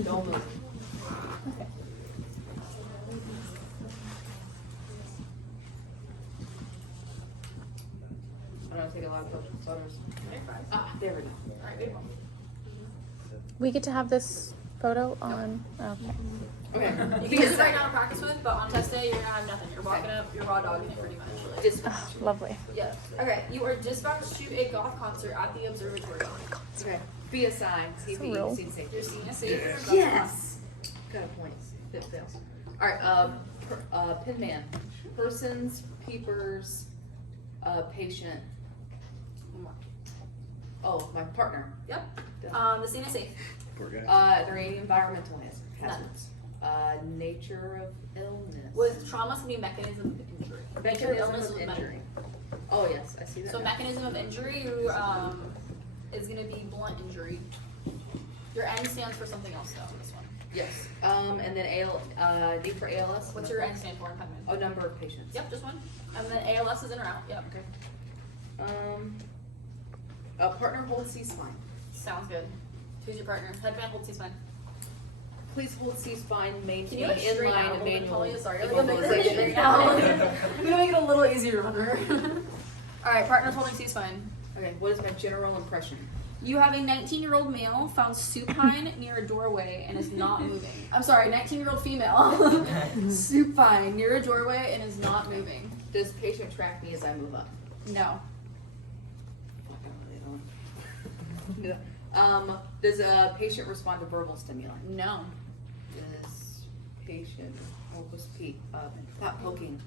Don't move. Okay. I don't take a lot of photos. Ah, there we go. All right, babe. We get to have this photo on. Okay. Okay. You can use it right now to practice with, but on test day, you're gonna have nothing. You're walking up, you're raw dogging it pretty much. Like, Dispatch. Oh, lovely. yeah. Okay, you are dispatched to a goth concert at the observatory. Okay. Be assigned. See if That's you real. see safe. You're seeing a safe. Yes. Got a point. That fails. All right. Pin man. Persons, peepers, patient. Oh, my partner. Yep. Done. The scene is safe. Poor guy. Are there any environmental hazards? Nature of illness. With trauma, it's gonna be mechanism of injury. Nature of illness Mechanism with of medical. injury. Oh yes, I see that. So now. mechanism of injury is gonna be blunt injury. Your N stands for something else though. This one. Yes. And then D for ALS. What's your N stand for in impediment? Oh, number of patients. Yep, just one. And then ALS is in or out. Yep. Okay. A partner holds C-spine. Sounds good. Who's your partner? Headband holds C-spine. Please hold C-spine, Can maintain you like straighten out a inline little bit, manual Talia? Sorry, I'm gonna make this immobilization. straighten out. I'm gonna make it a little easier on her. All right, partner's holding C-spine. Okay, what is my general impression? You have a 19-year-old male found supine near a doorway and is not moving. I'm sorry, 19-year-old female supine near a doorway and is not moving. Does patient track me as I move up? No. Does a patient respond to verbal stimuli? No. Does patient not poking,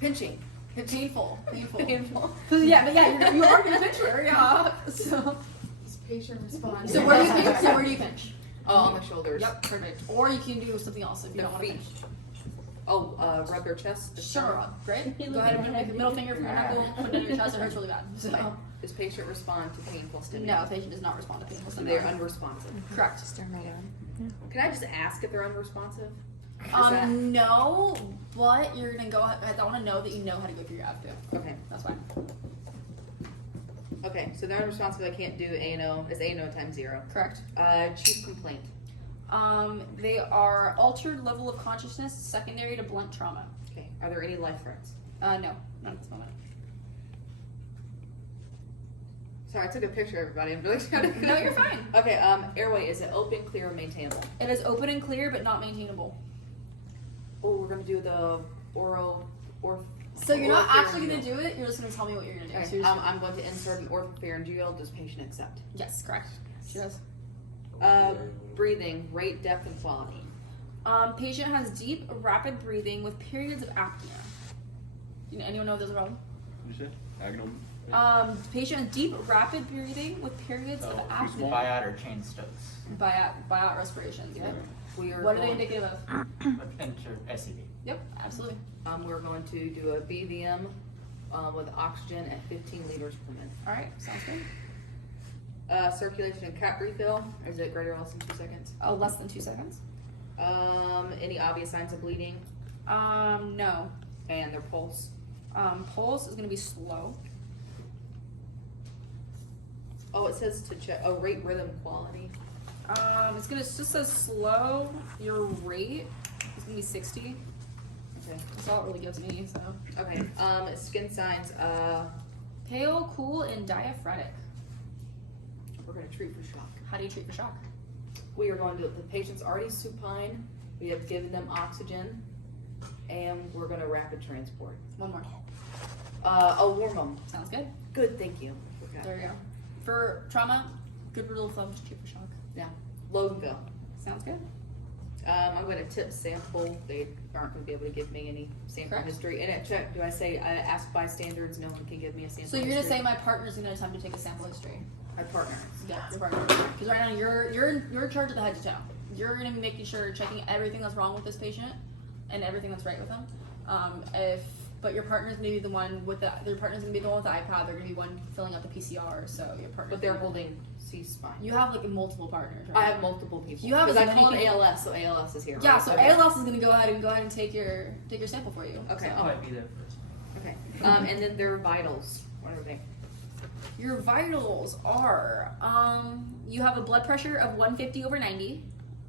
pinching? Painful. Painful. Painful. Yeah, but yeah, you are gonna pinch her. Yeah. So. Does patient respond? So where do you pinch? So where do you pinch? Oh, on the shoulders. Yep, perfect. Or you can do something else if you The don't want to feet. pinch. Oh, rub their chest. the Sure, stomach. great. Go ahead and make a middle finger from your knuckle, put it in your chest. It hurts really bad. So. Does patient respond to painful stimuli? No, patient does not respond to painful So stimuli. they're unresponsive. Correct. Can I just ask if they're unresponsive? No, but you're gonna go. I want to know that you know how to go through your ab too. Okay. That's fine. Okay, so they're unresponsive. I can't do A&O. It's A&O times 0. Correct. Chief complaint. They are altered level of consciousness secondary to blunt trauma. Okay. Are there any life threats? No, not at this moment. Sorry, I took a picture of everybody. I'm really trying to. No, you're fine. Okay. Airway, is it open, clear, or maintainable? It is open and clear, but not maintainable. Oh, we're gonna do the oral. So you're not actually gonna do it. You're just gonna tell me what you're gonna do. So Okay. you're just I'm going to insert an oropharyngeal. Does patient accept? yes, correct. She does. Breathing, rate, depth, and quality. Patient has deep, rapid breathing with periods of apnea. Anyone know if there's a problem? You said? Agnum? Patient has deep, rapid breathing with periods of apnea. Biot or chain stokes. Biot respirations. Yep. We are What are they going, indicative of? A pinch or SCV. Yep, absolutely. We're going to do a BVM with oxygen at 15 liters per minute. All right, sounds good. Circulation and cap refill. Is it greater or less than 2 seconds? Oh, less than 2 seconds. Any obvious signs of bleeding? No. And their pulse. Pulse is gonna be slow. Oh, it says to check. Oh, rate, rhythm, quality. It just says slow. Your rate is gonna be 60. Okay. That's all it really gives me. So Okay. Skin signs. pale, cool, and diaphoretic. We're going to treat for shock. How do you treat for shock? We are going to. The patient's already supine. We have given them oxygen, and we're going to rapid transport. One more. Warm them. Sounds good. Good. Thank you. Forgot. There you go. For trauma, good rule of thumb, just treat for shock. Yeah. Load and fill. Sounds good. I'm going to tip sample. They aren't going to be able to give me any sample Correct. history. And at check, do I say ask bystandards? No one can give me a sample. So you're gonna history? say my partner's gonna attempt to take a sample history. My partner. Yeah, your partner. Because right now you're in charge of the head to toe. You're gonna be making sure checking everything that's wrong with this patient and everything that's right with them. But your partner's gonna be the one with the their partner's gonna be the one with the iPad. They're gonna be one filling out the PCR. So your partner. But they're holding C-spine. You have like multiple partners. Right? I have multiple people. You have because as I many called people- ALS, so ALS is here. Yeah. right? So Okay. ALS is gonna go ahead and take your sample for you. Okay. So. I might be there first. Okay. And then their vitals. What are they? Your vitals are you have a blood pressure of 150/90,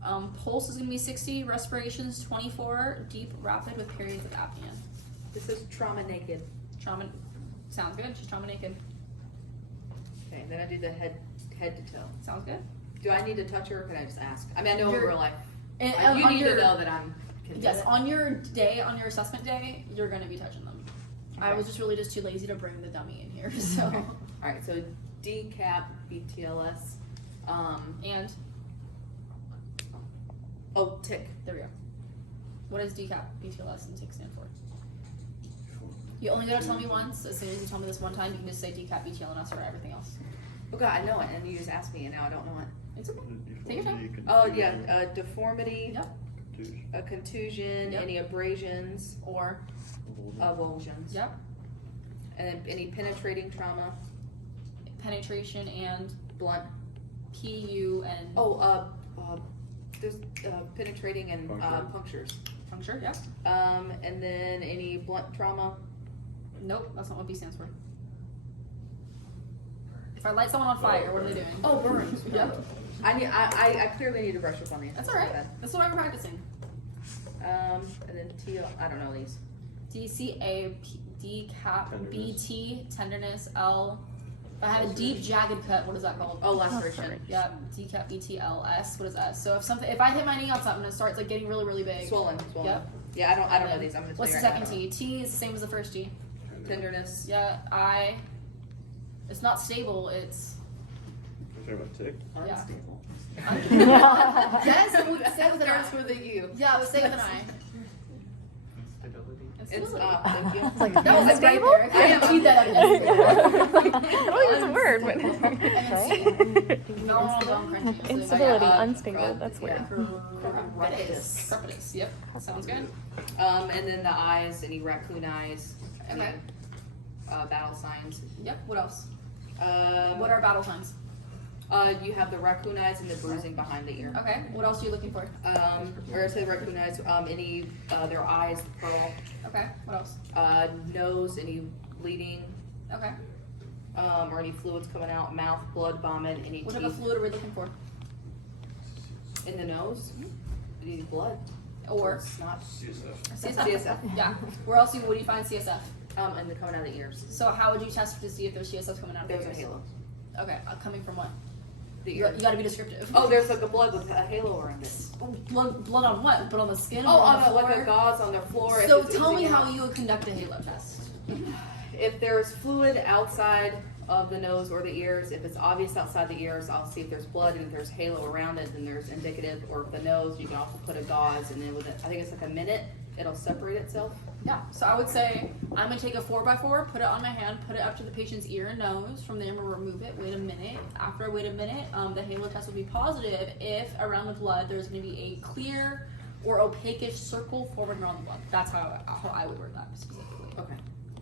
Pulse is gonna be 60, respirations 24, deep, rapid with periods of apnea. This is trauma naked. Trauma, sounds good. She's trauma naked. Okay, then I do the head to toe. Sounds good. Do I need to touch her, or can I just ask? I mean, I know in You're- real life. And, You on need your, to know that I'm. Yes, on your assessment day, you're gonna be touching them. I Okay. was just really too lazy to bring the dummy in here, so. Okay. All right, so decap BTLS. And Oh, tick. there we go. What does decap, BTLS, and TIC stand for? You only gotta tell me once. As soon as you tell me this one time, you can just say decap, BTLS, or everything else. Okay, I know it, and you just asked me, and now I don't know it. It's okay. Take your time. Oh yeah, deformity, Yep. a contusion, Yep. any abrasions, Or, avulsions, yep. and then any penetrating trauma, Penetration and blunt. PUN. Oh, there's penetrating and punctures. Puncture, yep. And then any blunt trauma. Nope, that's not what B stands for. If I light someone on fire, what are they doing? Oh, burns. Yep. I clearly need to brush up on these. That's alright. That's why we're practicing. And then TL. I don't know these. DCA, decap, Tenderness. BT, tenderness, L. If I have a deep jagged cut, what is that called? Oh, laceration. Yep, decap, BT, L, S. What is S? So if I hit my knee on something and it starts like getting really, really big. Swollen. Yep. Yeah, I don't know these. I'm gonna tell What's you the right now, second T? T is the same as the first T. Tenderness. Yeah, I. It's not stable. It's. Talking about tick? Yeah. Unstable. Yes, say it with an I. Starts with a U. Yeah, let's say it with an I. Instability. It's Instability. up. Thank you. It's like That was right unstable? there. I didn't cheat that up. I don't think it's a word, but. No, don't crunchy. Instability, Yeah, unstable, that's weird. Crepitus. Crepitus, yep. Sounds good. And then the eyes, any raccoon eyes. And Okay. then, battle signs. Yep, what else? What What are battle signs? you have the raccoon eyes and the bruising behind the ear. Okay, what else are you looking for? Or I say raccoon eyes, any, their eyes pearl, Okay, what else? nose, any bleeding, Okay. or any fluids coming out, mouth, blood, vomit, any What type of teeth fluid are we looking for? in the nose, any blood, Or snot, CSF? CSF, Yeah. Where else do you find CSF? and they're coming out of the ears. So how would you test to see if there's CSF coming out of the There's a ears? halo. Okay, coming from what? The You ear. gotta be descriptive. Oh, there's like a blood with a halo around it. Blood on what? Blood on the skin? Oh, Blood on the like floor? a gauze on their floor. So if it's tell me oozing how out. you would conduct a halo test. If there's fluid outside of the nose or the ears, if it's obvious outside the ears, I'll see if there's blood, and if there's halo around it, then there's indicative. Or if the nose, you can also put a gauze, and then with it, I think it's like a minute, it'll separate itself. Yeah, so I would say I'm gonna take a 4x4, put it on my hand, put it up to the patient's ear and nose. From there, I'm gonna remove it, wait a minute. After I wait a minute, the halo test will be positive if around the blood there's gonna be a clear or opaque-ish circle forward around the blood. That's how I would word that specifically. Okay.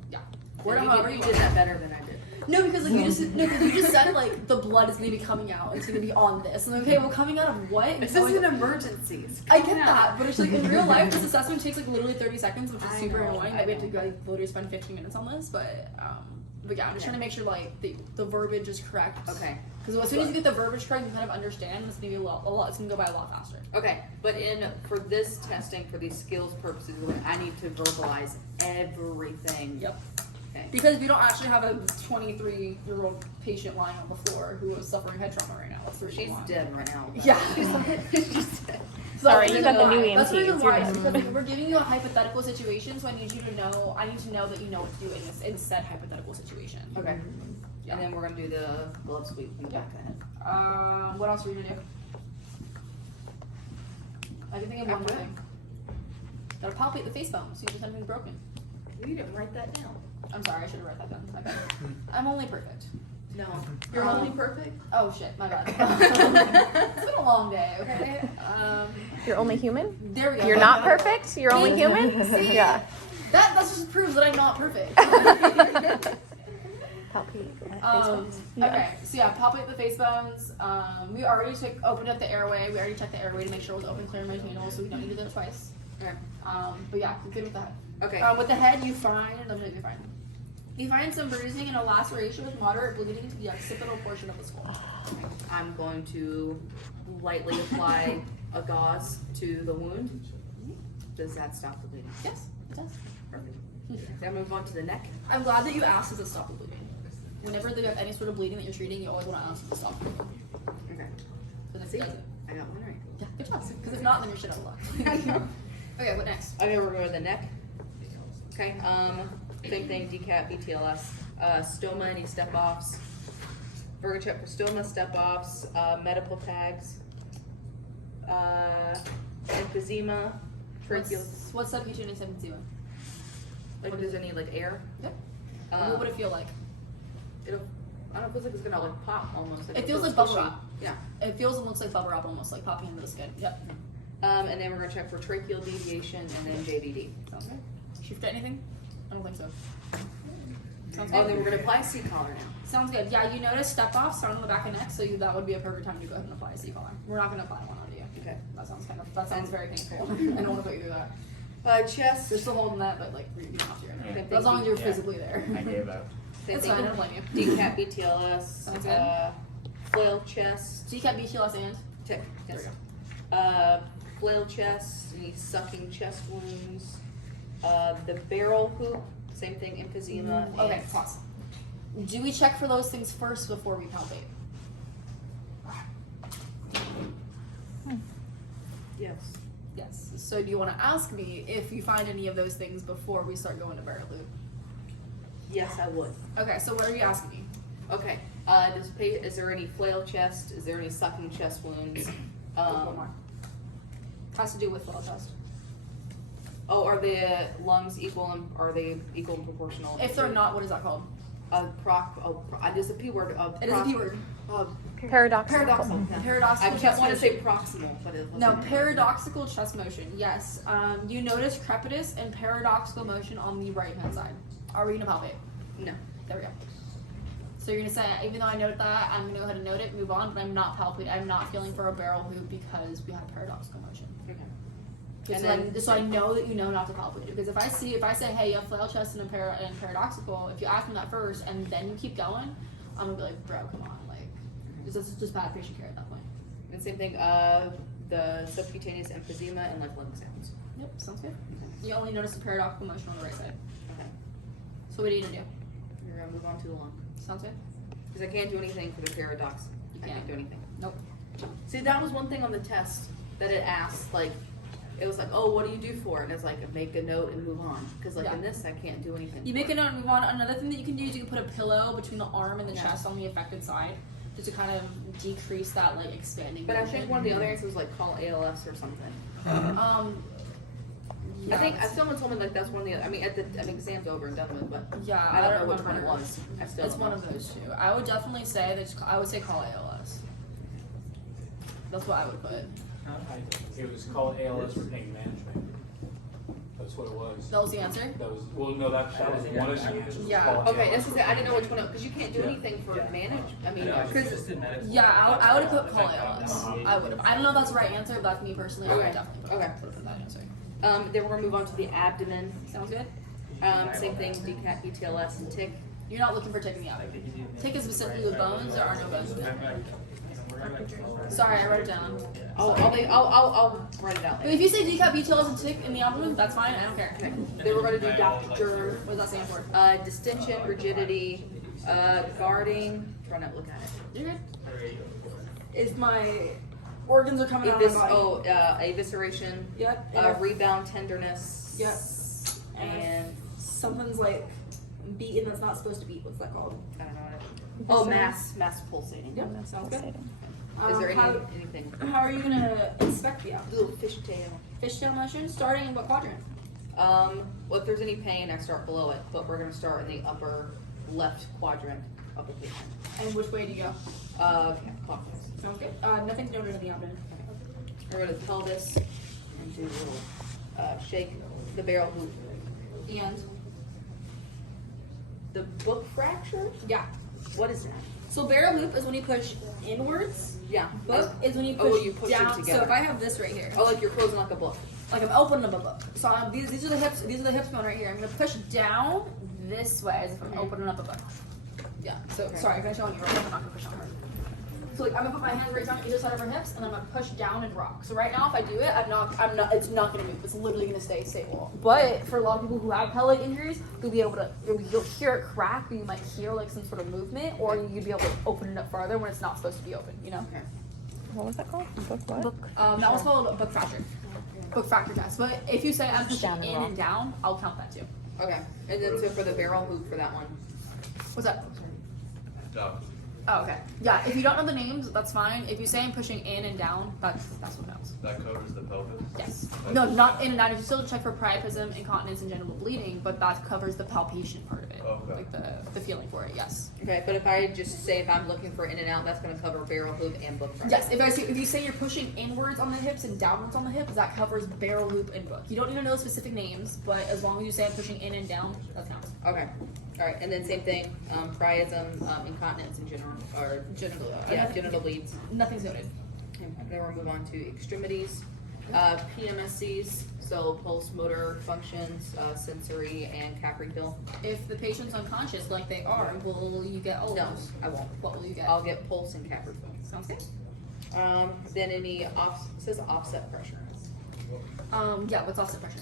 Yeah. Or Word you, however you you did want. that better than I did. No, because like you just said like the blood is gonna be coming out. It's gonna be on this. And okay, well, coming out of what? This Going- is an emergency. It's I get coming out. that, but it's like in real life, this assessment takes like literally 30 seconds, which is I super know, annoying I that we have to know. like literally spend 15 minutes on this. But yeah, I'm just trying to make sure like the verbiage is correct. Okay. Because as soon as you get the verbiage correct, you kind of understand. It's gonna be a lot. It's gonna go by a lot faster. Okay, but for this testing, for these skills purposes, I need to verbalize everything. Yep. Okay. Because we don't actually have a 23-year-old patient lying on the floor who is suffering head trauma right now. That's the reason She's why. dead right now. Yeah. She's dead. So Sorry, that's you the got the reason new why. That's the EMTs, reason you're why. good. Because like, we're giving you a hypothetical situation, so I need to know that you know what to do in said hypothetical situation. Okay. Yeah. And then we're gonna do the blood sweep in the back of the head. What else are we gonna do? I can think of one more After that? thing. Gotta palpate the face bone, see if there's anything broken. You didn't write that down. I'm sorry, I should have wrote that down. My bad. I'm only perfect. No. You're only perfect? Oh shit, my bad. It's been a long day, okay? You're only human? There we go. You're not perfect? You're only human? See? Yeah. That just proves that I'm not perfect. Okay, so yeah, palpate the face bones. We already opened up the airway. We already checked the airway to make sure it was open, clear, and maintainable, so we don't need to do that twice. Okay. But yeah, you're good with the head. Okay. With the head, you're fine. You're fine. You find some bruising and a laceration with moderate bleeding to the occipital portion of the skull. I'm going to lightly apply a gauze to the wound. Does that stop the bleeding? Yes, it does. Perfect. Then move on to the neck. I'm glad that you asked us to stop the bleeding. Whenever you have any sort of bleeding that you're treating, you always want to ask us to stop bleeding. Okay. Because if See, it doesn't, I got one right. yeah, good job. Because if not, then you're shit out of luck. Okay, what next? Okay, we're going to the neck. Okay, same thing, decap, BTLS. Stoma, any step-offs. Burger check for stoma, step-offs, medical tags, emphysema, tracheal, What's subcutaneous emphysema? like if there's any like air. Yep. What would it feel like? It'll, I don't know, it feels like it's gonna like pop almost. It feels like bubble squishy. wrap. Yeah. It feels and looks like bubble wrap almost, like popping into the skin. Yep. And then we're gonna check for tracheal deviation and then JVD. Sounds good. Should we forget anything? I don't think so. Sounds Oh, good. then we're gonna apply C-collar now. Sounds good. Yeah, you notice step off, start on the back and neck, so that would be a perfect time to go ahead and apply a C-collar. We're not gonna apply one on you. Okay. That sounds very painful. I don't want to put you through that. Chest. You're still holding that, but like you don't have to right now. Yeah. But as long as you're Yeah. physically there. I gave up. Same That's thing. fine, I don't blame you. Decap, BTLS, Sounds good. flail chest. Decap, BTLS, and Tick. there Yes. Flail chest, any sucking chest wounds. The barrel hoop, same thing, emphysema. we go. Okay, pause. Do we check for those things first before we palpate? Yes. Yes. So do you want to ask me if you find any of those things before we start going to barrel loop? Yes, I would. Okay, so what are you asking me? Okay. Is there any flail chest? Is there any sucking chest wounds? One more. Has to do with flail chest. Oh, are the lungs equal and are they equal and proportional? If they're not, what is that called? There's a P word. It is a P word. Paradoxical. Paradoxical. Yeah. Paradoxical I chest want to say motion. proximal, but it wasn't. No, paradoxical chest motion. Yes. You notice crepitus and paradoxical motion on the right hand side. Are we gonna palpate? No. There we go. So you're gonna say, even though I noted that, I'm gonna go ahead and note it, move on, but I'm not palpating. I'm not feeling for a barrel hoop because we have paradoxical motion. Okay. Just so I know that you know not to palpate. Because if I say, hey, you have flail chest and paradoxical, if you ask me that first and then you keep going, I'm gonna be like, bro, come on, like, this is just bad patient care at that point. And same thing. The subcutaneous emphysema and like lung sounds. Yep, sounds good. You only notice the paradoxical motion on the right side. Okay. So what are you gonna do? We're gonna move on to the lung Sounds good? because I can't do anything for the paradox. You I can't. can't do anything. Nope. See, that was one thing on the test that it asked. Like, it was like, oh, what do you do for it? And it's like, make a note and move on. Because like Yeah. in this, I can't do anything. You for make it. a note and move on. Another thing that you can do is you can put a pillow between the arm and the Yeah. chest on the affected side, just to kind of decrease that like expanding. But I motion. think one of the other answers was like call ALS or something. Yeah, I think someone told me like that's one of the. I mean, exam's over and done with, but yeah, I don't know which one it remember. was. I still It's don't one know. of those two. I would definitely say that. I would say call ALS. That's what I would put. It was called ALS for pain management. That's what it was. That was the answer. That was, well, no, that was one of the answers. was Yeah. called Okay, ALS this is it. I didn't know which one because you can't do anything for manage. I mean, because Yeah, I would have put call ALS. I would have. I don't know if that's the right answer, but that's me personally. I would Okay. definitely put that answer. then we're gonna move on to the abdomen. Sounds good. Same thing, decat, BTLS, and tick. You're not looking for tick in the abdomen. Tick is specifically with bones. There are no bones in it. Sorry, I wrote it down. I'll write it out. If you say decap, BTLS, and tick in the abdomen, that's fine. I don't care. Okay. Then we're gonna do Dr. What does that stand for? Distension, rigidity, guarding. Try not to look at it. You're good. If my organs are coming out of my body. Evisceration. Yep. Rebound, tenderness. Yep. And Something's like beating that's not supposed to beat. What's that called? I don't know what it. Oh, mass pulsating. Yep. Sounds good. Is there How anything? are you gonna inspect the abdomen? Little fishtail. Fishtail motion, starting in what quadrant? Well, if there's any pain, I start below it, but we're gonna start in the upper left quadrant of the patient. And which way do you go? Clockwise. Sounds good. Nothing noted in the abdomen. We're gonna pelvis and do a little shake the barrel hoop. And The book fracture? yeah. What is that? So barrel loop is when you push inwards. Yeah. Book is when you Oh, push, you push it down. together. So if I have this right here, Oh, like you're closing like a book. like I'm opening up a book. So these are the hips. These are the hips going right here. I'm gonna push down this way as if I'm opening up a book. Yeah. So sorry, can I show you? I'm not gonna push on her. So like I'm gonna put my hands right down either side of her hips, and then I'm gonna push down and rock. So right now, if I do it, I'm not. It's not gonna move. It's literally gonna stay stable. But for a lot of people who have pelvic injuries, you'll be able to. You'll hear it crack, but you might hear like some sort of movement, or you'll be able to open it up farther when it's not supposed to be open. You know. Okay. What was that called? Book what? That was called a book fracture. Book fracture test. But if you say I'm pushing Down and in rock. and down, I'll count that too. Okay. And then so for the barrel hoop for that one. What's that? Dog. Oh, okay. Yeah, if you don't know the names, that's fine. If you say I'm pushing in and down, that's what counts. That covers the pelvis? Yes. No, not in and out. You still check for priapism, incontinence, and genital bleeding, but that covers the palpation part of it. Okay. Like the feeling for it, yes. Okay, but if I just say if I'm looking for in and out, that's gonna cover barrel hoop and book front. Yes, if you say you're pushing inwards on the hips and downwards on the hips, that covers barrel loop and book. You don't need to know specific names, but as long as you say I'm pushing in and down, that counts. Okay. All right, and then same thing, priapism, incontinence in general, or Genital. genital bleeds. Nothing's noted. Okay, then we'll move on to extremities, PMSCs, so pulse, motor functions, sensory, and Capri pill. If the patient's unconscious, like they are, will you get all of No, those? I won't. What will you get? I'll get pulse and Capri pill. Sounds good. Then any it says offset pressure. Yeah, what's offset pressure?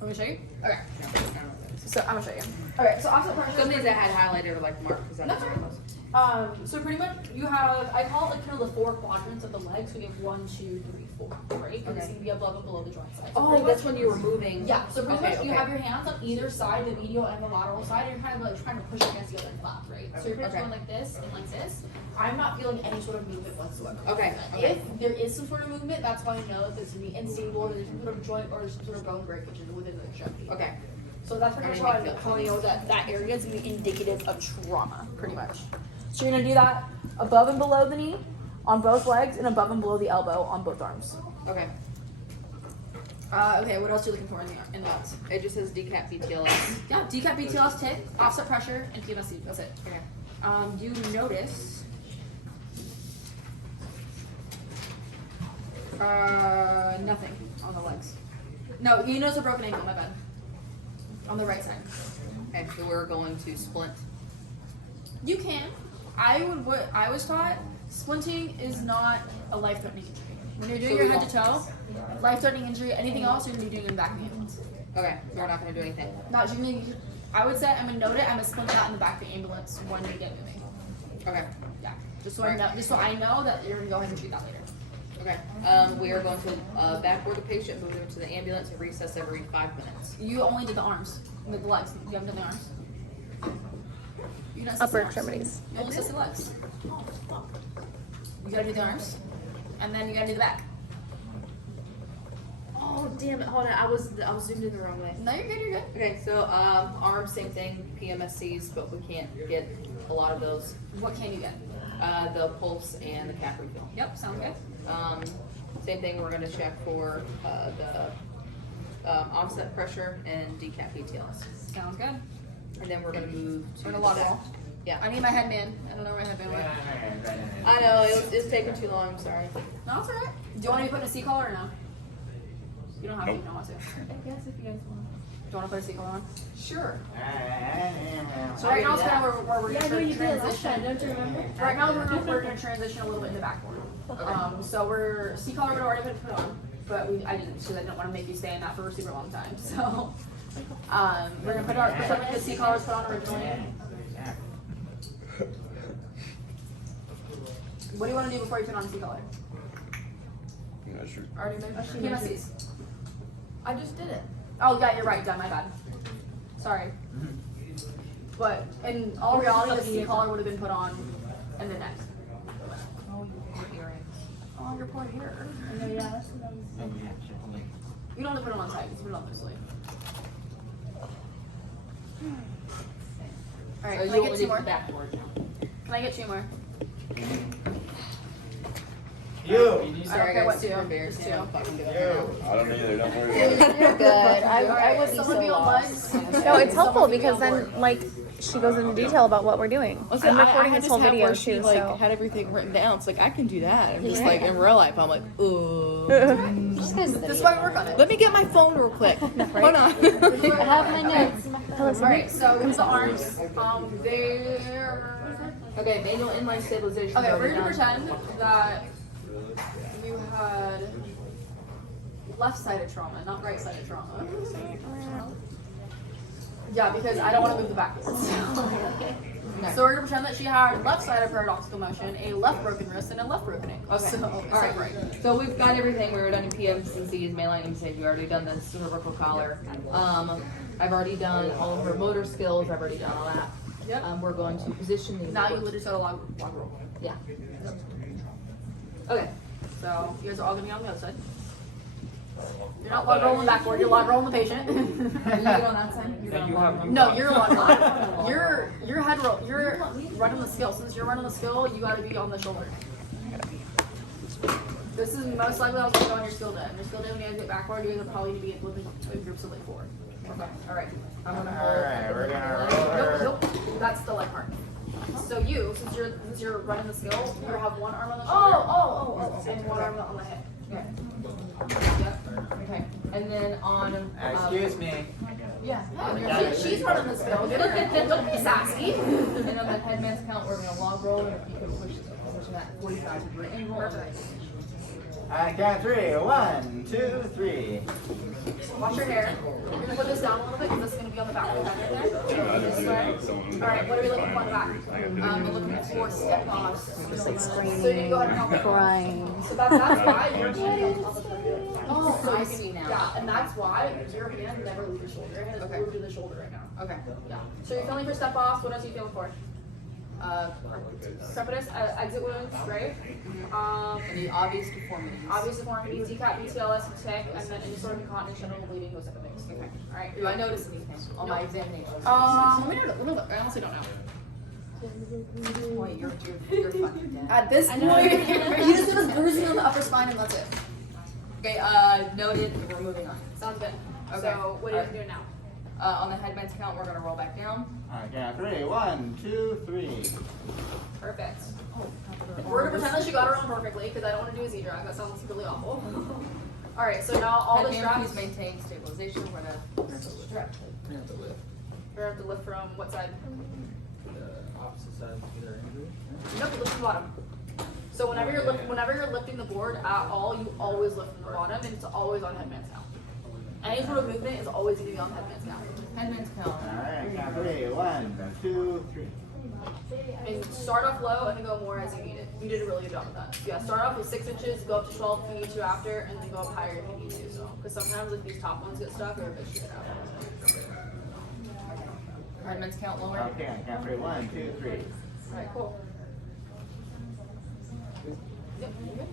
Let me show you. Okay. No, I don't know what that is. So I'm gonna show you. Okay, so offset pressure. Some of these I had highlighted or like marked because I That's don't all know. right. So pretty much you have, I call it like kind of the 4 quadrants of the legs. So we have 1, 2, 3, 4, right? And it's Okay. gonna be above and below the joint side. So Oh, pretty that's much- when you were moving. Yeah, so pretty Okay, much you okay. have your hands on either side, the medial and the lateral side, and you're kind of like trying to push against the other flap, right? So you're pretty much Okay. going like this and like this. I'm not feeling any sort of movement whatsoever. Okay, okay. If there is some sort of movement, that's why I know that there's gonna be unstable, or there's some sort of joint, or there's some sort of bone breakage within the extremity. Okay. So that's pretty much how I know that that area is gonna be indicative of trauma, pretty much. So you're gonna do that above and below the knee, on both legs, and above and below the elbow on both arms. Okay. Okay, what else are you looking for in that? It just says decap BTLS. Yeah, decap BTLS tick, offset pressure, and PMSC. That's it. Okay. You notice. Nothing on the legs. No, you notice a broken ankle, my bad. On the right side. Okay, so we're going to splint. You can. What I was taught, splinting is not a life-threatening injury. When you're doing So your we head won't. to toe, life-threatening injury, anything else you're gonna be doing in the back of the ambulance. Okay, we're not gonna do anything. Not you're gonna, I would say I'm gonna note it, I'm gonna splint that in the back of the ambulance when we get moving. Okay. Yeah. Just so I know that you're gonna go ahead and treat that later. Okay. We are going to backboard the patient, move them to the ambulance, and recess every 5 minutes. You only did the arms, the legs. You haven't done the arms. You didn't assess Upper the arms. extremities. You only assess the legs. You gotta do the arms, and then you gotta do the back. Oh damn it! Hold on, I was zoomed in the wrong way. No, you're good. You're good. Okay, so arms, same thing, PMSCs, but we can't get a lot of those. What can you get? The pulse and the Capri pill. Yep, sounds good. Same thing, we're gonna check for the offset pressure and decap BTLS. Sounds good. And then we're gonna move to We're in a lateral. Yeah. I need my headband. I don't know where my headband went. I know, it's taking too long, I'm sorry. No, it's alright. Do you want me to put in a seat collar or no? You don't have to. Nope. You don't want to. I guess if you guys want. Do you want to put a seat collar on? Sure. So right now is kind of where we're Yeah, no, going you to did. transition. Don't you remember? Right now we're going to transition a little bit in the backboard. So we're seat collar would already been put on, but I didn't because I didn't want to make you stay in that for a super long time. So we're going to put the seat collar was put on originally. What do you want to do before you put on the seat collar? I'm not sure. Already moved? PMSCs. I just did it. Oh yeah, you're right. Done. My bad. Sorry. But in all reality, the seat collar would have been put on in the neck. Oh, your earrings. Oh, your poor hair. No, yeah, that's what I was. You don't have to put it on tight. You can put it on loosely. All right. Can I get 2 more? Backboard now. Can I get 2 more? You. Sorry care what guys, to super do. embarrassed. Just I do. don't fucking do it. You. I don't either, don't worry about it. You're good. I would be Someone so be on lost. legs. No, it's helpful because then, like, she goes into detail about what we're doing. Also, I'm recording I this just whole have video where she too, like so. had everything written down. It's like I can do that. I'm just like in real life, I'm like, ooh. This is why we work on it. Let me get my phone real quick. Hold on. I have my notes. Alright, so here's the arms. They're Okay, manual inline stabilization. okay. We're gonna pretend that you had left-sided trauma, not right-sided trauma. Yeah, because I don't want to move the backwards. So we're gonna pretend that she had left-sided paradoxical motion, a left broken wrist, and a left broken ankle. Okay. So, Alright. right. So we've got everything. We were done in PMs and C's, mainline MCs. We've already done the cervical collar. I've already done all of her motor skills. I've already done all that. Yep. We're going to position these. Now you literally said a log roll. Yeah. Okay. So you guys are all gonna be on the other side. You're not log rolling backward. You're log rolling the patient. You get on that side. Yeah, you have. No, you're log rolling. You're head roll. You're running the skill. Since you're running the skill, you got to be on the shoulder. This is most likely I was gonna go on your skill day. And your skill day when you guys get backward, you guys will probably be in groups of like 4. Okay. All right. I'm gonna All right, we're gonna roll her. Nope. That's the leg part. So you, since you're running the skill, you have one arm on the shoulder. And one arm on the hip. Okay. Yep. Okay. And then on. Excuse me. Yeah. She's running the skill. Get her. Don't be sassy. And on the headman's count, we're gonna log roll. And if you can push that 45 degree angle. Perfect. I count 3. 1, 2, 3. Wash your hair. We're gonna put this down a little bit because this is gonna be on the back of the head right there. This way. Alright, what are we looking for on the back? We're looking for step offs. Just like So you're gonna go ahead and help me. crying. So that's why your hand is on the shoulder. Oh, So I you can- see now. Yeah, and that's why your hand never leaves your shoulder. Your hand is Okay. glued to the shoulder right now. Okay. Yeah. So you're feeling for step offs. What else are you feeling for? Crepitus, exit wounds, right? Any obvious deformities. Obvious deformity, DCAT, BTLS, tick, and then any sort of incontinence, genital bleeding, those type of things. Okay. Alright. Do I notice anything on my examination? Let me know. I honestly don't know. Boy, you're funny, Dad. At this point, you just feel this bruising on the upper spine and that's it. Okay, noted. We're moving on. Sounds good. Okay. So what are you Alright. doing now? On the headman's count, we're gonna roll back down. I count 3. 1, 2, 3. Perfect. We're gonna pretend that she got her own perfectly because I don't want to do a Z drag. That sounds really awful. All right, so now all the Headman, straps. please maintain stabilization. We're gonna strap. We're gonna have to lift from what side? Opposite side, either injury. Nope, lift from the bottom. So whenever you're lifting the board at all, you always lift from the bottom, and it's always on headman's count. Any sort of movement is always going to be on headman's count. Headman's count. Alright, I count 3. 1, 2, 3. And start off low and then go more as you need it. You did a really good job with that. So yeah, start off with 6 inches, go up to 12 if you need to after, and then go up higher if you need to. So, because sometimes like these top ones get stuck or if they shoot out. Headman's count lower. Okay, I count 3. 1, 2, 3. Alright, cool. Yep, you good?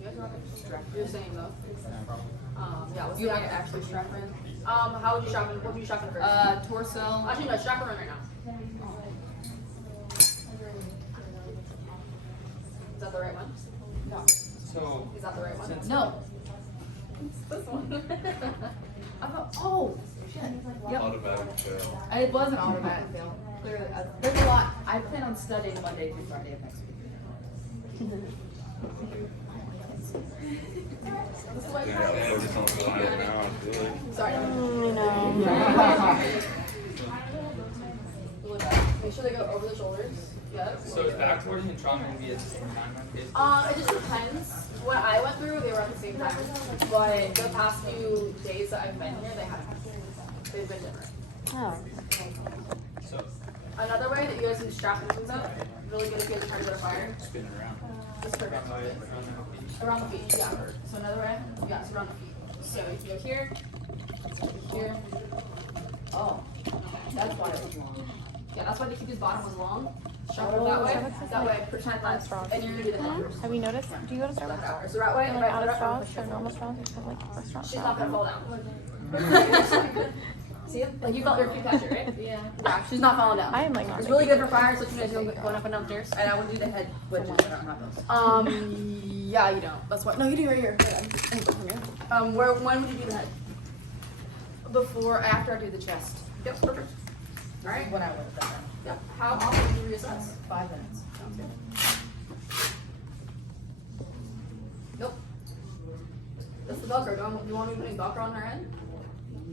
You guys are okay? You're the same though. Yeah, what's You the want to act- actually strap her in? how would you strap in? What would you strap in first? Torso. Actually, no, strap her in right now. Is that the right one? No. So, Is that the right one? No. This one. I thought, oh, shit. Yep. Automatic fail. It was an automatic fail. Clearly, there's a lot. I plan on studying Monday through Friday of next week. Yeah, focus on flying now, I feel like. Sorry. Really bad. Make sure they go over the shoulders. Yep. so is backboarding and trauma gonna be at the same time on case? It just depends. When I went through, they were at the same time. But the past few days that I've been here, they haven't. They've been different. Oh. So, Another way that you guys can strap things up, really good if you guys are trying to go to fire. spinning around. Just perfect. Around the feet. Around the feet, yeah. So another way, yeah, so around the feet. So you can go here, here. Oh, that's why it was long. Yeah, that's why the keep his bottom was long. Strap it that way. That way, pretend that. And you're gonna do the head first. Have you noticed? Do you go to Starbucks? That way. So that way, And if like I out put of it up, straws or normal straws? Or like restaurant she's style? not gonna fall down. See it? Like you felt your feet catch it, right? Yeah. Yeah, she's not falling down. I am like not. It's really good for fire, so you guys going up and downstairs. And I would do the head wedges, but I don't have those. Yeah, you don't. That's why. No, you do right here. When would you do the head? After I do the chest. Yep, perfect. All right. When I would have done that. Yeah. How often do you reassess? 5 minutes. Sounds good. Nope. That's the Velcro. Do you want me to put any Velcro on her head?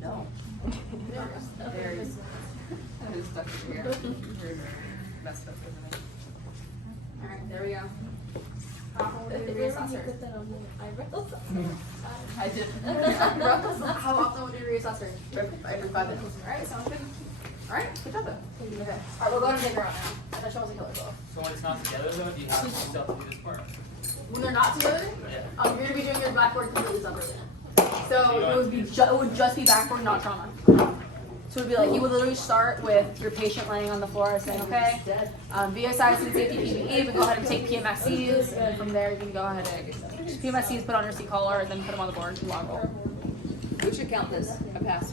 No. There it is. I just stuck it here. Messed up everything. Alright, there we go. How often would you reassess her? I did. How often would you reassess her? Every 5 minutes. Alright, sounds good. Alright, good job though. Okay. Alright, we'll go ahead and take her out now. I thought she wasn't killer though. So when it's not together though, do you have to still have to do this part? When they're not together, Yeah. you're gonna be doing your backboard completely separately. So it would just be backboard, not trauma. So it would be like, you would literally start with your patient laying on the floor saying, okay, VSIs and safety PPE, but go ahead and take PMSCs, and then from there you can go ahead and PMSCs, put on your C-collar, and then put them on the board and log roll. We should count this a pass.